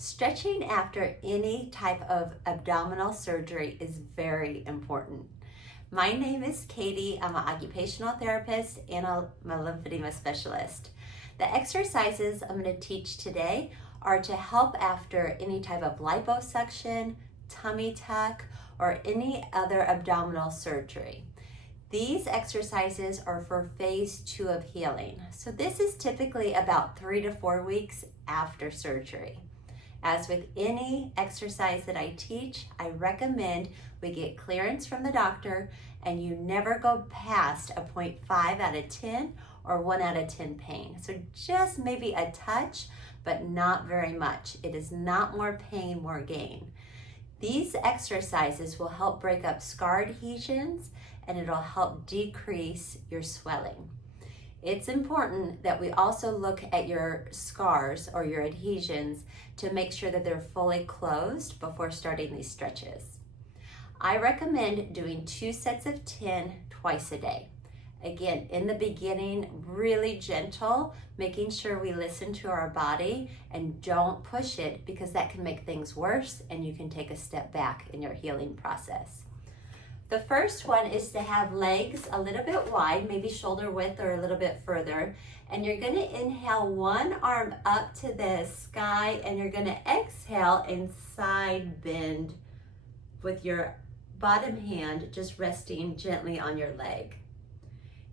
Stretching after any type of abdominal surgery is very important. My name is Katie. I'm an occupational therapist and I'm a lymphedema specialist. The exercises I'm going to teach today are to help after any type of liposuction, tummy tuck, or any other abdominal surgery. These exercises are for phase 2 of healing. So this is typically about 3 to 4 weeks after surgery. As with any exercise that I teach, I recommend we get clearance from the doctor and you never go past a 0.5 out of 10 or 1 out of 10 pain. So just maybe a touch, but not very much. It is not more pain, more gain. These exercises will help break up scar adhesions and it'll help decrease your swelling. It's important that we also look at your scars or your adhesions to make sure that they're fully closed before starting these stretches. I recommend doing 2 sets of 10 twice a day. Again, in the beginning, really gentle, making sure we listen to our body and don't push it because that can make things worse and you can take a step back in your healing process. The first one is to have legs a little bit wide, maybe shoulder width or a little bit further. And you're gonna inhale one arm up to the sky and you're gonna exhale and side bend with your bottom hand just resting gently on your leg.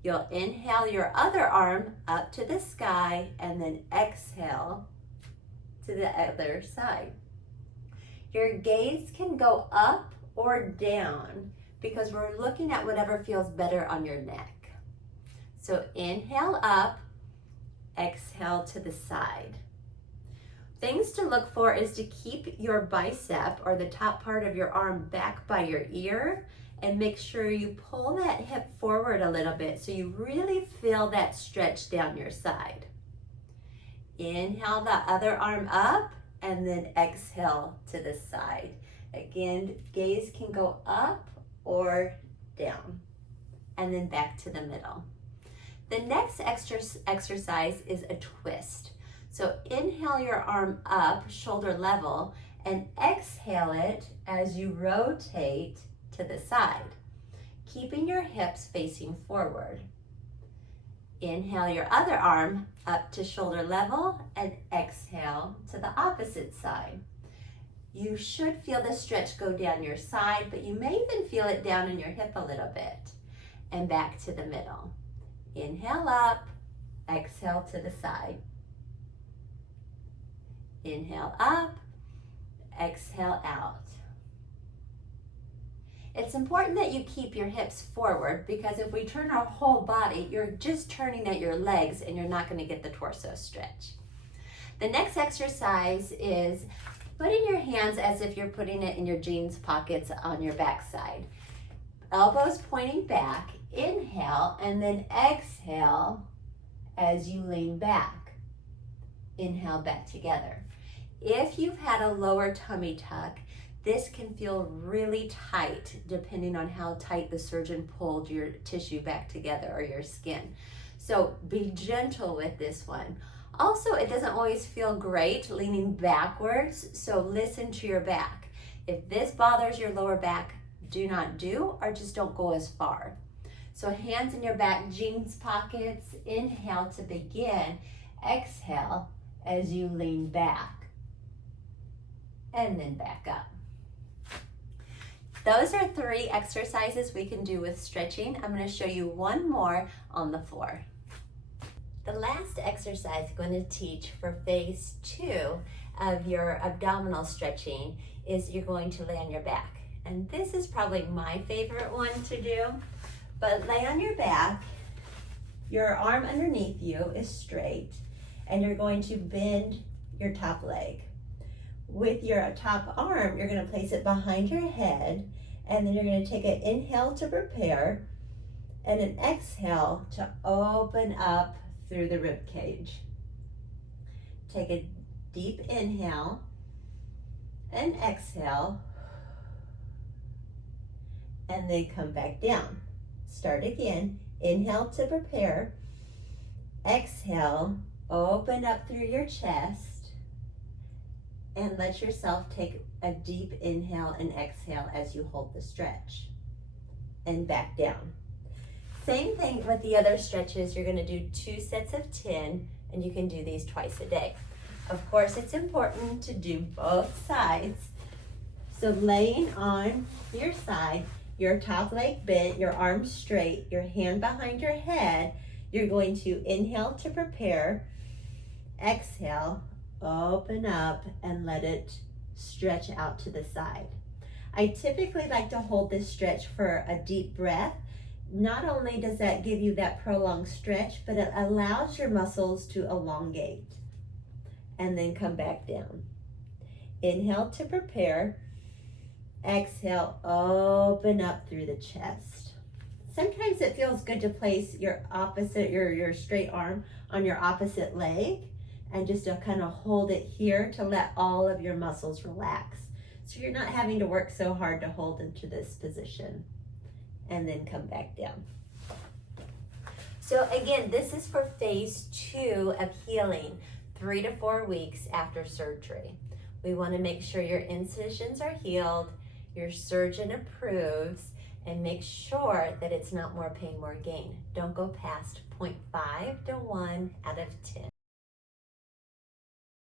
You'll inhale your other arm up to the sky and then exhale to the other side. Your gaze can go up or down because we're looking at whatever feels better on your neck. So inhale up, exhale to the side. Things to look for is to keep your bicep or the top part of your arm back by your ear and make sure you pull that hip forward a little bit so you really feel that stretch down your side. Inhale the other arm up and then exhale to the side. Again, gaze can go up or down, and then back to the middle. The next exercise is a twist. So inhale your arm up, shoulder level, and exhale it as you rotate to the side, keeping your hips facing forward. Inhale your other arm up to shoulder level and exhale to the opposite side. You should feel the stretch go down your side, but you may even feel it down in your hip a little bit. And back to the middle. Inhale up, exhale to the side. Inhale up, exhale out. It's important that you keep your hips forward because if we turn our whole body, you're just turning at your legs and you're not going to get the torso stretch. The next exercise is putting your hands as if you're putting it in your jeans pockets on your backside. Elbows pointing back, inhale, and then exhale as you lean back. Inhale back together. If you've had a lower tummy tuck, this can feel really tight depending on how tight the surgeon pulled your tissue back together or your skin. So be gentle with this one. Also, it doesn't always feel great leaning backwards, so listen to your back. If this bothers your lower back, do not do or just don't go as far. So hands in your back jeans pockets, inhale to begin, exhale as you lean back, and then back up. Those are 3 exercises we can do with stretching. I'm going to show you one more on the floor. The last exercise I'm going to teach for phase 2 of your abdominal stretching is you're going to lay on your back. And this is probably my favorite one to do. But lay on your back, your arm underneath you is straight, and you're going to bend your top leg. With your top arm, you're going to place it behind your head, and then you're going to take an inhale to prepare and an exhale to open up through the rib cage. Take a deep inhale and exhale, and then come back down. Start again. Inhale to prepare. Exhale, open up through your chest, and let yourself take a deep inhale and exhale as you hold the stretch. And back down. Same thing with the other stretches. You're going to do 2 sets of 10, and you can do these twice a day. Of course, it's important to do both sides. So laying on your side, your top leg bent, your arms straight, your hand behind your head, you're going to inhale to prepare, exhale, open up, and let it stretch out to the side. I typically like to hold this stretch for a deep breath. Not only does that give you that prolonged stretch, but it allows your muscles to elongate. And then come back down. Inhale to prepare. Exhale, open up through the chest. Sometimes it feels good to place your straight arm on your opposite leg and just to kind of hold it here to let all of your muscles relax. So you're not having to work so hard to hold into this position. And then come back down. So again, this is for phase 2 of healing, 3 to 4 weeks after surgery. We want to make sure your incisions are healed, your surgeon approves, and make sure that it's not more pain, more gain. Don't go past 0.5 to 1 out of 10.